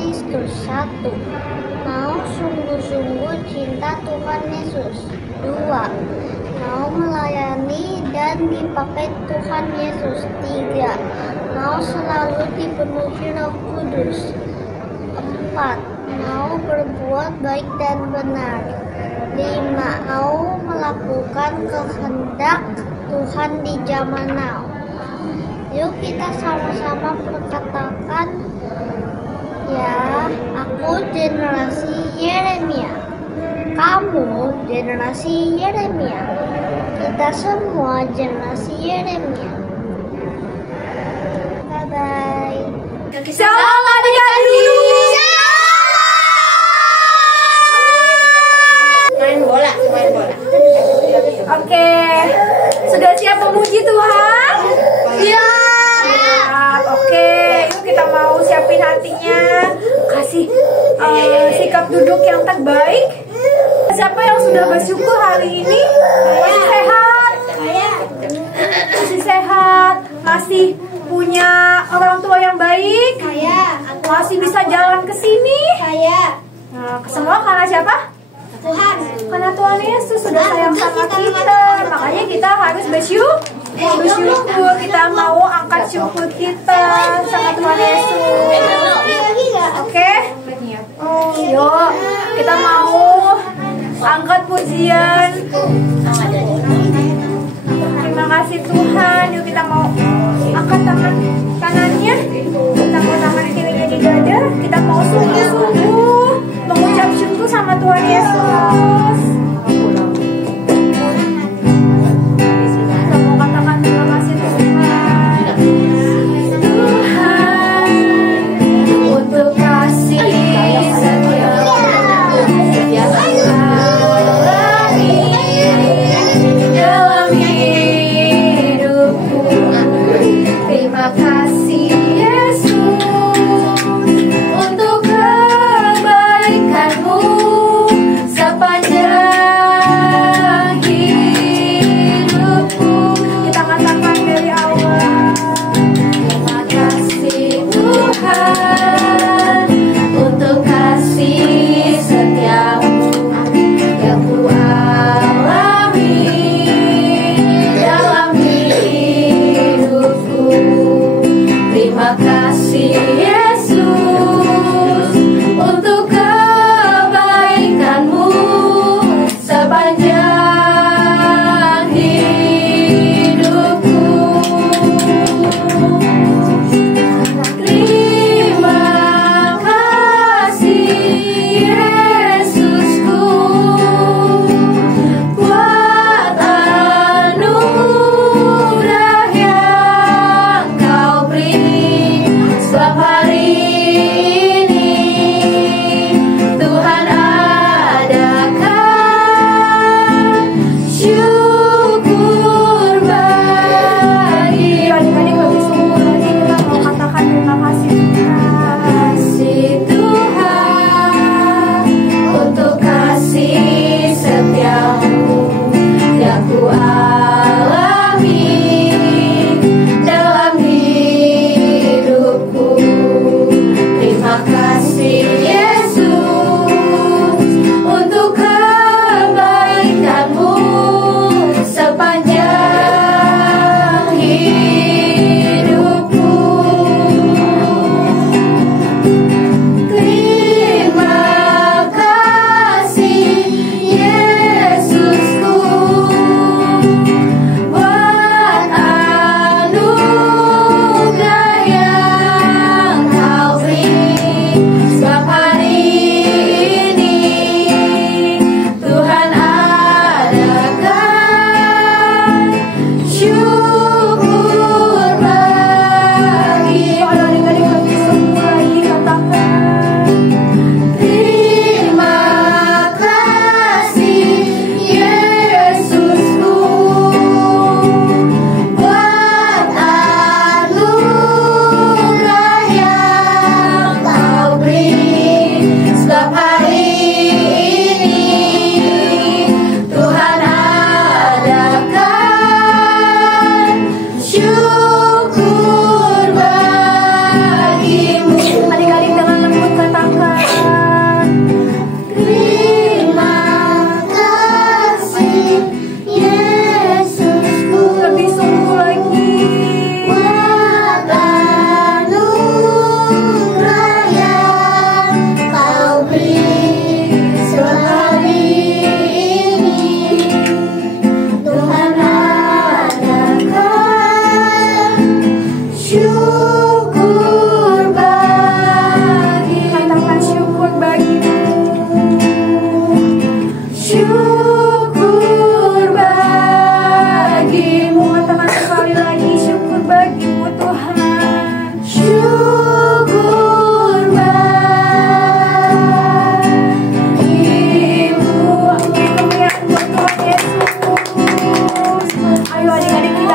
Kristus. 1. Mau sungguh-sungguh cinta Tuhan Yesus. 2. Mau melayani dan dipakai Tuhan Yesus. 3. Mau selalu dipenuhi Roh Kudus. 4. Mau berbuat baik dan benar. 5. Mau melakukan kehendak Tuhan di zaman now. Yuk kita sama-sama perkatakan ya. Aku generasi Yeremia. Kamu generasi Yeremia. Kita semua generasi Yeremia. Bye-bye. Selamat adik-adik. Main bola. Oke, sudah siap memuji Tuhan? Siap. Oke, yuk kita mau siapin hatinya. Kasih sikap duduk yang terbaik. Siapa yang sudah bersyukur hari ini? Masih sehat? Masih sehat? Masih punya orang tua yang baik? Masih bisa jalan ke sini? Nah, semua karena siapa? Tuhan. Karena Tuhan Yesus sudah sayang sama kita. Makanya kita harus bersyukur. Kita mau angkat syukur kita sama Tuhan Yesus. Oke? Yuk, kita mau angkat pujian. Terima kasih Tuhan. Yuk kita mau angkat tangan kanannya, tangan kirinya di dada. Kita mau sungguh-sungguh mengucap syukur sama Tuhan Yesus. Kita mau katakan terima kasih Tuhan. Tuhan untuk kasih setia dalam hidupku. Terima kasih Yesus untuk kebaikanmu sepanjang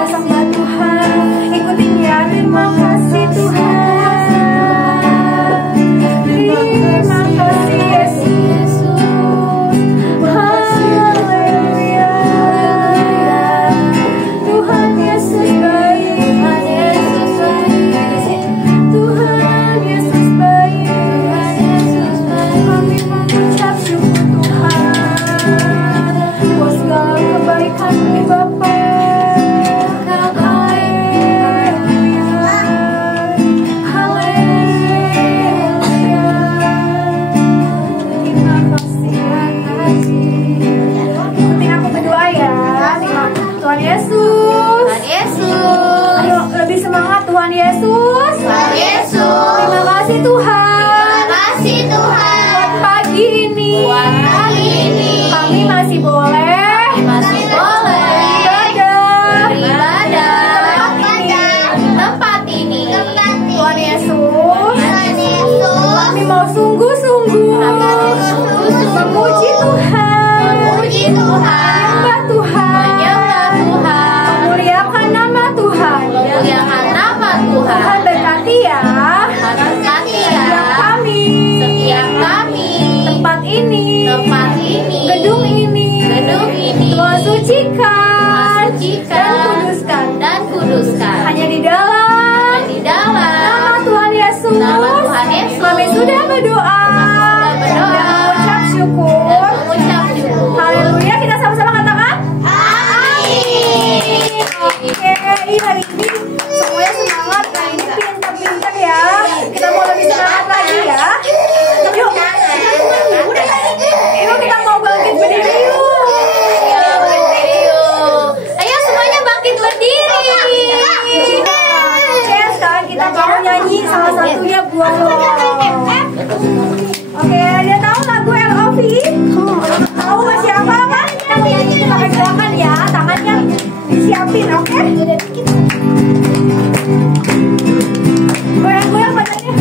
sembah Tuhan. Ikutin ya, terima kasih Tuhan. Terima kasih Yesus. Haleluya. Tuhan Yesus baik. Tuhan Yesus baik. Kami mengucap syukur Tuhan buat segala kebaikan dari Bapa. Tuhan Yesus. Ayo lebih semangat Tuhan Yesus. Tuhan Yesus. Terima kasih Tuhan. Terima kasih Tuhan. Buat pagi ini. Kami masih boleh. Beribadah. Tempat ini. Tuhan Yesus. Kami mau sungguh-sungguh memuji Tuhan. Menyembah Tuhan. Memuliakan nama Tuhan. Tuhan berkati ya. Setiap kami. Tempat ini. Gedung ini. Tuhan sucikan. Dan kuduskan. Hanya di dalam nama Tuhan Yesus. Kami sudah berdoa. Dan mengucap syukur. Haleluya. Kita sama-sama katakan Amin. oke, hari ini semuanya semangat. Hari ini pintar-pintar ya. Kita mau lebih semangat lagi ya. Yuk kita mau bangkit berdiri yuk. Ayo semuanya bangkit berdiri. Oke, sekarang kita mau nyanyi salah satunya Buah Lo. Oke, dia tahu lagu LOV? Tahu masih apa kan? Kita mau nyanyi pakai gerakan ya, tangannya disiapin, oke? Goyang-goyang badannya.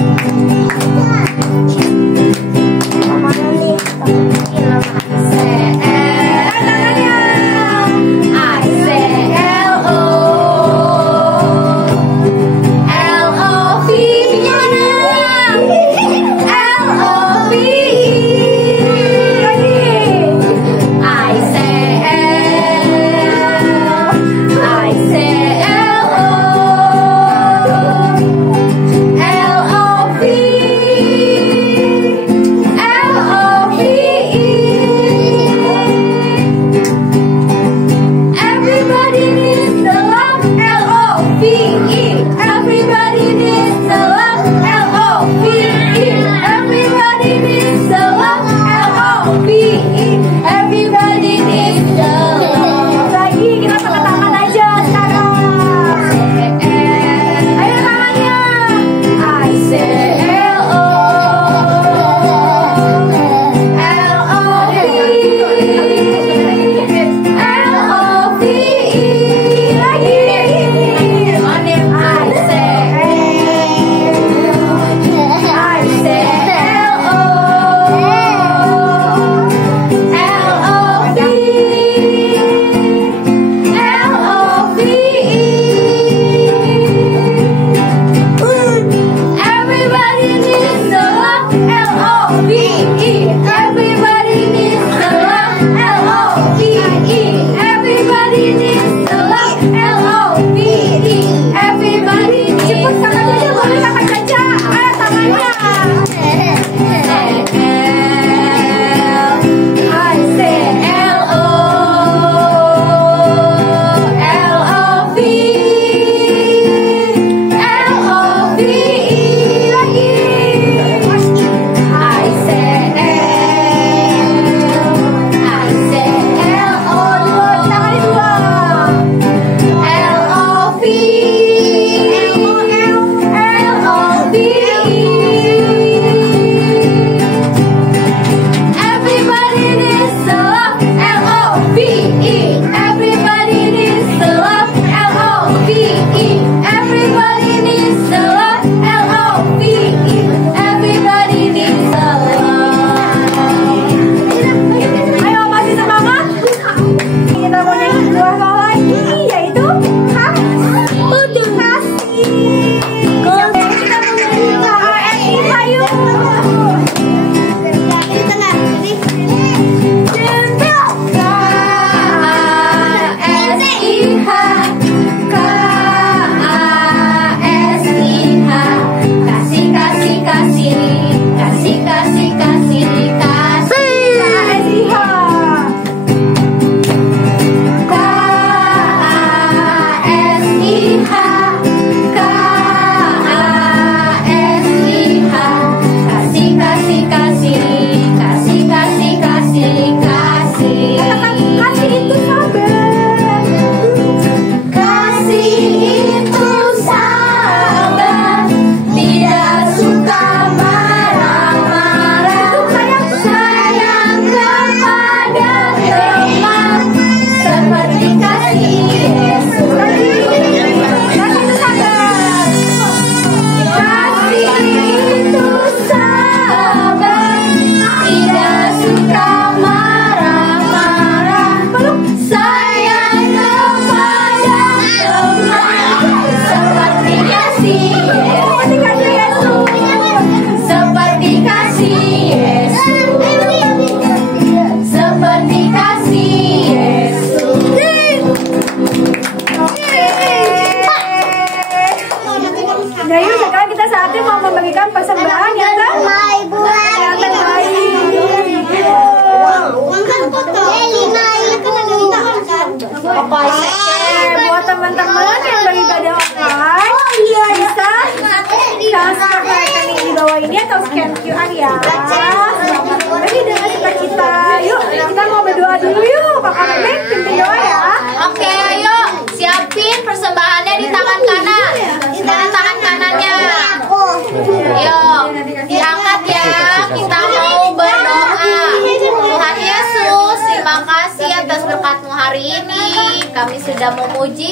I say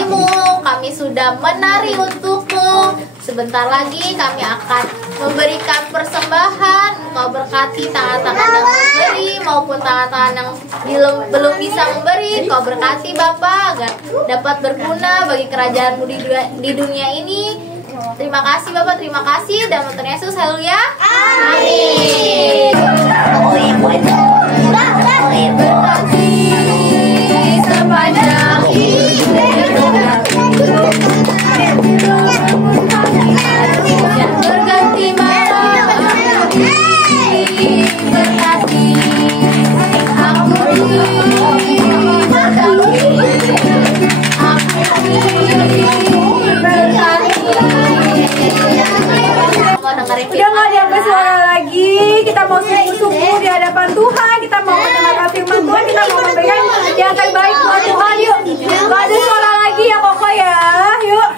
memuji-Mu, kami sudah menari untuk-Mu. Sebentar lagi kami akan memberikan persembahan. Engkau berkati tangan-tangan yang memberi maupun tangan-tangan yang belum bisa memberi. Engkau berkati Bapa agar dapat berguna bagi kerajaan-Mu di dunia ini. Terima kasih Bapak, terima kasih. Dan Tuhan Yesus, haleluya. Amin. Berkati sepanjang hidup, berganti malam, berkati aku, Udah nggak diambil suara lagi. Kita mau sungguh-sungguh di hadapan Tuhan. Kita mau mendengarkan firman Tuhan. Kita mau memberikan yang terbaik buat Tuhan. Yuk, nggak ada suara lagi ya kokoh ya. Yuk.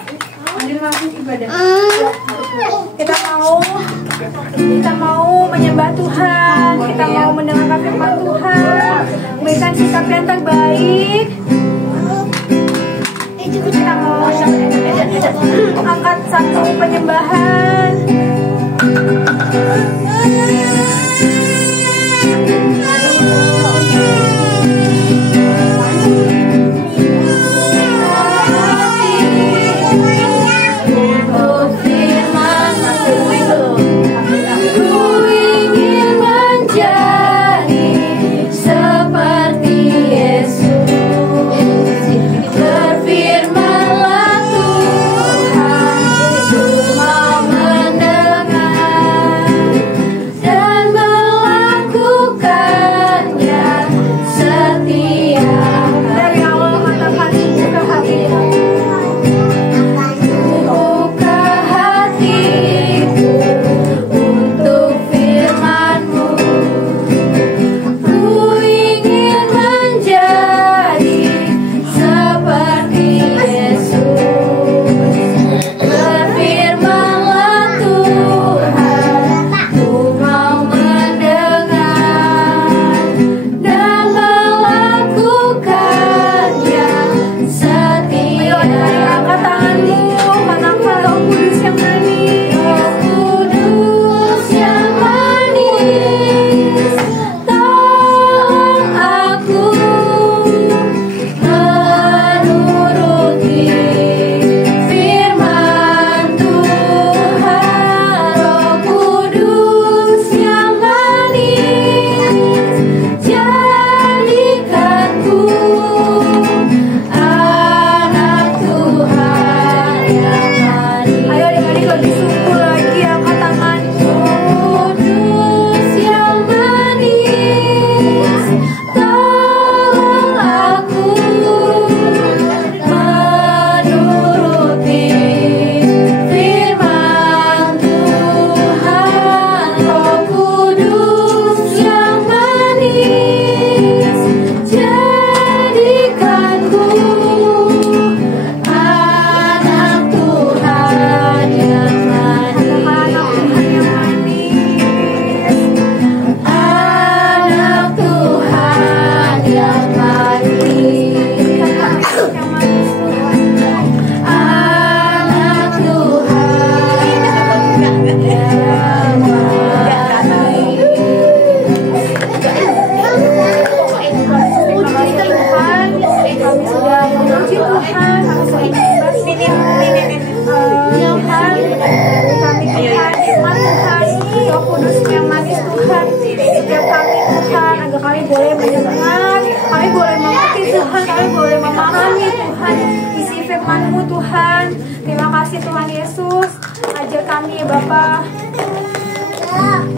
Kita mau menyembah Tuhan. Kita mau mendengarkan firman Tuhan. Memberikan sikap yang terbaik. Kita mau angkat satu penyembahan.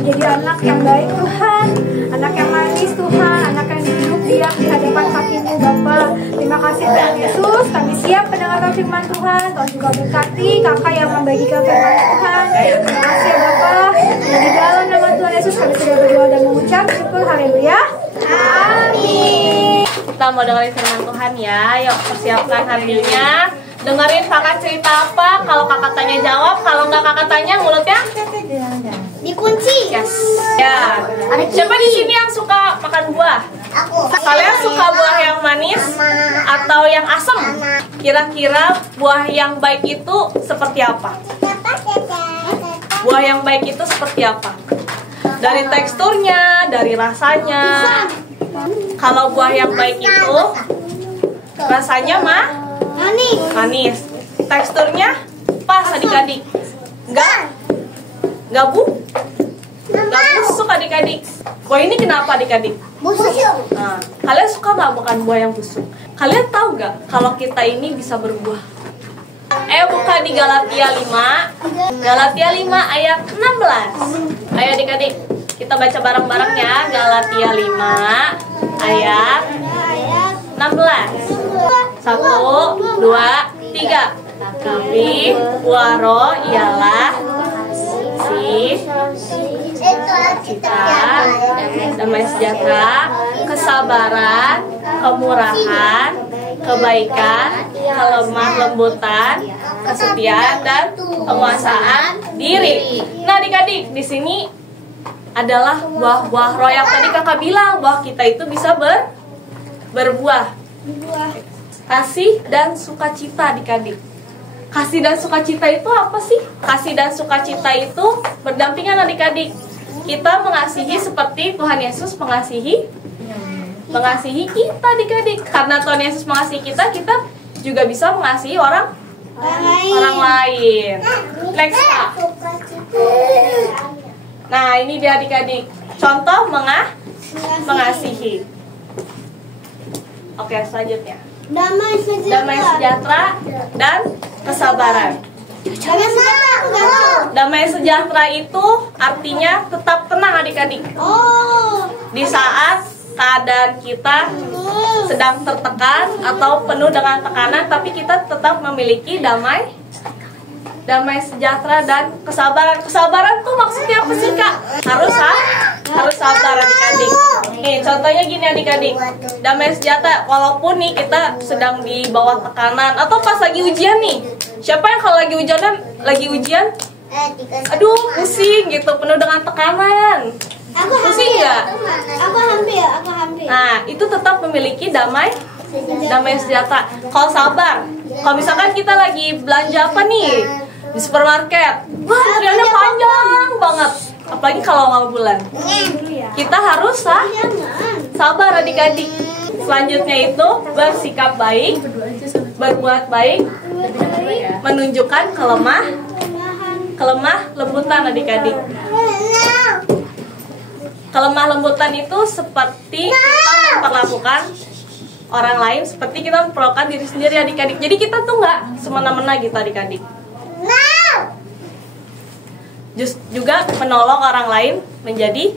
Menjadi anak yang baik Tuhan, anak yang manis Tuhan, anak yang duduk diam di hadapan kaki-Mu Bapa. Terima kasih Tuhan Yesus, kami siap mendengarkan firman Tuhan. Tuhan juga berkati kakak yang membagikan firman Tuhan. Terima kasih ya Bapa. Dan di dalam nama Tuhan Yesus kami sudah berdoa dan mengucap syukur, haleluya. Amin. Kita mau dengerin firman Tuhan ya. Yuk persiapkan hatinya. Dengerin kakak cerita apa. Kalau kakak tanya jawab. Kalau nggak kakak tanya mulutnya dikunci. yes. Ya. Siapa di sini yang suka makan buah? Kalian suka buah yang manis atau yang asam? Kira-kira buah yang baik itu seperti apa? Buah yang baik itu seperti apa? Dari teksturnya, dari rasanya. Kalau buah yang baik itu rasanya manis. Teksturnya pas adik-adik. Nggak busuk adik-adik. Buah ini kenapa adik-adik? Busuk. Nah, kalian suka nggak makan buah yang busuk? Kalian tahu nggak kalau kita ini bisa berbuah? Buka di Galatia 5. Galatia 5 ayat 16. Ayo adik-adik, kita baca bareng-bareng ya. Galatia 5 ayat 16. 1, 2, 3. Tapi buah roh ialah kasih, cita, damai sejahtera, kesabaran, kemurahan, kebaikan, kelemah lembutan, kesetiaan, dan penguasaan diri. Nah, adik-adik, di sini adalah buah-buah roh yang tadi kakak bilang bahwa kita itu bisa berbuah. Kasih dan sukacita adik-adik. Kasih dan sukacita itu apa sih? Kasih dan sukacita itu berdampingan adik-adik. Kita mengasihi seperti Tuhan Yesus mengasihi kita adik-adik. Karena Tuhan Yesus mengasihi kita, kita juga bisa mengasihi orang lain. Next, Kak. Nah, ini dia adik-adik. Contoh mengasihi. Oke, selanjutnya. Damai sejahtera dan kesabaran. Damai sejahtera itu artinya tetap tenang adik-adik. Di saat keadaan kita sedang tertekan atau penuh dengan tekanan, tapi kita tetap memiliki damai sejahtera dan kesabaran. Kesabaran tuh maksudnya apa sih, Kak? Harus sabar adik-adik. Nih, contohnya gini adik-adik. Damai sejahtera walaupun nih kita sedang di bawah tekanan atau pas lagi ujian nih. Siapa yang kalau lagi ujian aduh pusing gitu, penuh dengan tekanan. Pusing nggak? Aku hampir. Nah, itu tetap memiliki damai sejahtera. Kalau sabar, kalau misalkan kita lagi belanja apa nih di supermarket, wah antriannya panjang banget, apalagi kalau awal bulan. Kita harus sabar adik-adik. Selanjutnya itu bersikap baik, berbuat baik, menunjukkan kelemah lembutan adik-adik. Kelemah lembutan itu seperti kita memperlakukan orang lain seperti kita memperlakukan diri sendiri adik-adik. Jadi kita tuh nggak semena-mena gitu adik-adik. Juga menolong orang lain menjadi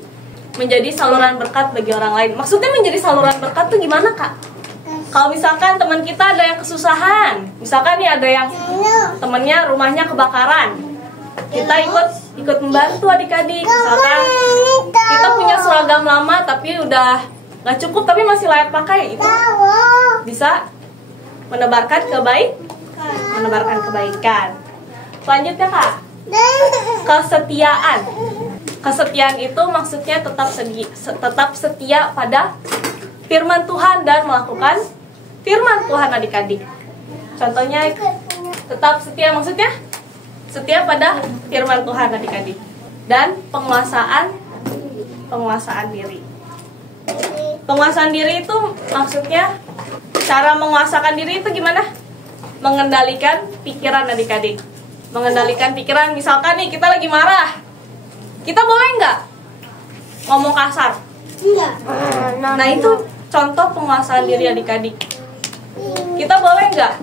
saluran berkat bagi orang lain. Maksudnya menjadi saluran berkat tuh gimana, Kak? Kalau misalkan teman kita ada yang kesusahan, misalkan nih ada yang temennya rumahnya kebakaran, kita ikut membantu adik-adik. Misalkan kita punya seragam lama tapi udah nggak cukup tapi masih layak pakai, itu bisa menebarkan kebaikan. Selanjutnya, Kak, kesetiaan. Kesetiaan itu maksudnya tetap setia pada firman Tuhan dan melakukan firman Tuhan adik-adik. Contohnya tetap setia maksudnya setia pada firman Tuhan adik-adik. Dan penguasaan diri. Penguasaan diri itu maksudnya cara menguasakan diri itu gimana? Mengendalikan pikiran adik-adik. Mengendalikan pikiran, misalkan nih kita lagi marah, kita boleh nggak ngomong kasar? Enggak. Nah itu contoh penguasaan diri adik-adik. Kita boleh nggak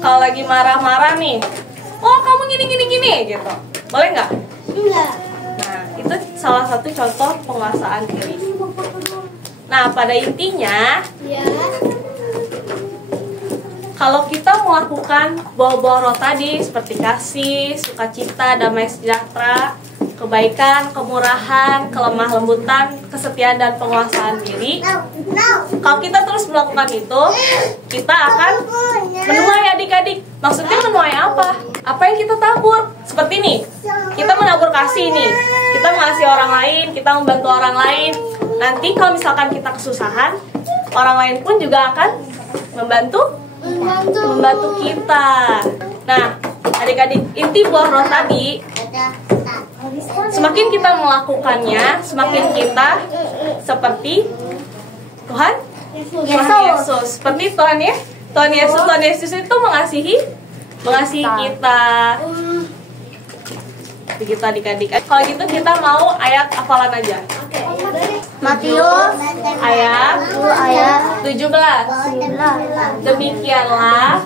kalau lagi marah-marah nih, oh kamu gini gitu, boleh nggak? Enggak. Nah itu salah satu contoh penguasaan diri. Nah pada intinya Ya. kalau kita melakukan buah-buah roh tadi seperti kasih, sukacita, damai sejahtera, kebaikan, kemurahan, kelemah lembutan, kesetiaan, dan penguasaan diri, kalau kita terus melakukan itu, kita akan menuai adik-adik. Maksudnya menuai apa? Apa yang kita tabur? Seperti ini, kita menabur kasih nih, kita mengasihi orang lain, kita membantu orang lain. nanti kalau misalkan kita kesusahan, orang lain pun juga akan membantu kita. Nah, adik-adik, inti buah roh tadi, semakin kita melakukannya, semakin kita seperti Tuhan Yesus. Seperti Tuhan Yesus itu mengasihi kita. Begitu adik-adik. Kalau gitu kita mau ayat hafalan aja. Matius Ayat 17. Demikianlah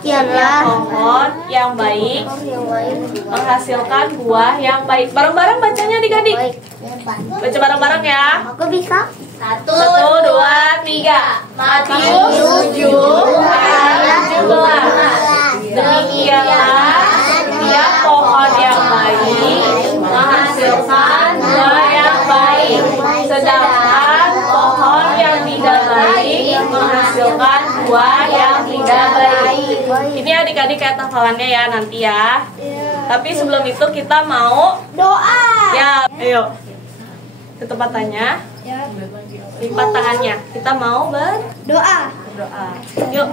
pohon yang baik menghasilkan buah yang baik. Bareng-bareng bacanya adik-adik. Baca bareng-bareng ya. Aku bisa. 1, 2, 3. Matius 7 ayat 17. Demikianlah setiap pohon yang baik menghasilkan buah yang baik, sedangkan pohon yang tidak baik menghasilkan buah yang tidak baik. Ini adik-adik kayak hafalannya ya nanti ya. Tapi sebelum itu kita mau Doa. ya, ayo ke tempat tanya. Lipat tangannya. Kita mau Doa. berdoa. Yuk.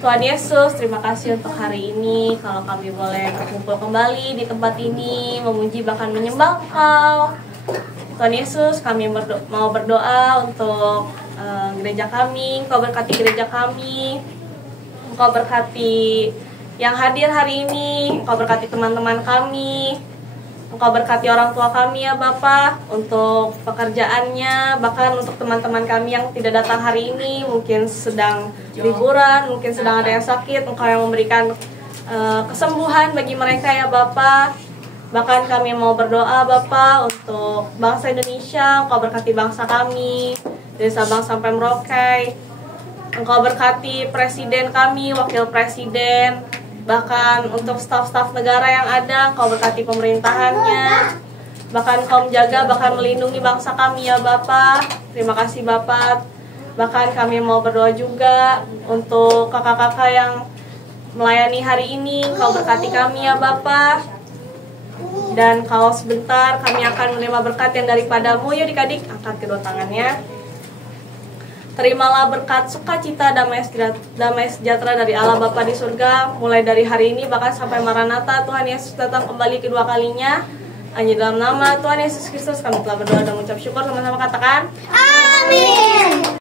Tuhan Yesus, terima kasih untuk hari ini. Kalau kami boleh berkumpul kembali di tempat ini, memuji bahkan menyembah Engkau. Tuhan Yesus, kami mau berdoa untuk gereja kami. Engkau berkati gereja kami. Engkau berkati yang hadir hari ini. Engkau berkati teman-teman kami. Engkau berkati orang tua kami ya Bapa, untuk pekerjaannya, bahkan untuk teman-teman kami yang tidak datang hari ini, mungkin sedang liburan, mungkin sedang ada yang sakit. Engkau yang memberikan kesembuhan bagi mereka ya Bapa. Bahkan kami mau berdoa Bapa untuk bangsa Indonesia. Engkau berkati bangsa kami dari Sabang sampai Merauke. Engkau berkati presiden kami, wakil presiden, bahkan untuk staf-staf negara yang ada. Engkau berkati pemerintahannya, bahkan Engkau menjaga, bahkan melindungi bangsa kami ya Bapa. Terima kasih Bapa. Bahkan kami mau berdoa juga untuk kakak-kakak yang melayani hari ini. Engkau berkati kami ya Bapa. Dan kalau sebentar kami akan menerima berkat yang daripadamu. Yuk adik-adik, angkat kedua tangannya. Terimalah berkat sukacita damai sejahtera dari Allah Bapa di surga, mulai dari hari ini bahkan sampai Maranatha Tuhan Yesus datang kembali kedua kalinya. Hanya dalam nama Tuhan Yesus Kristus kami telah berdoa dan mengucap syukur. Sama-sama katakan Amin.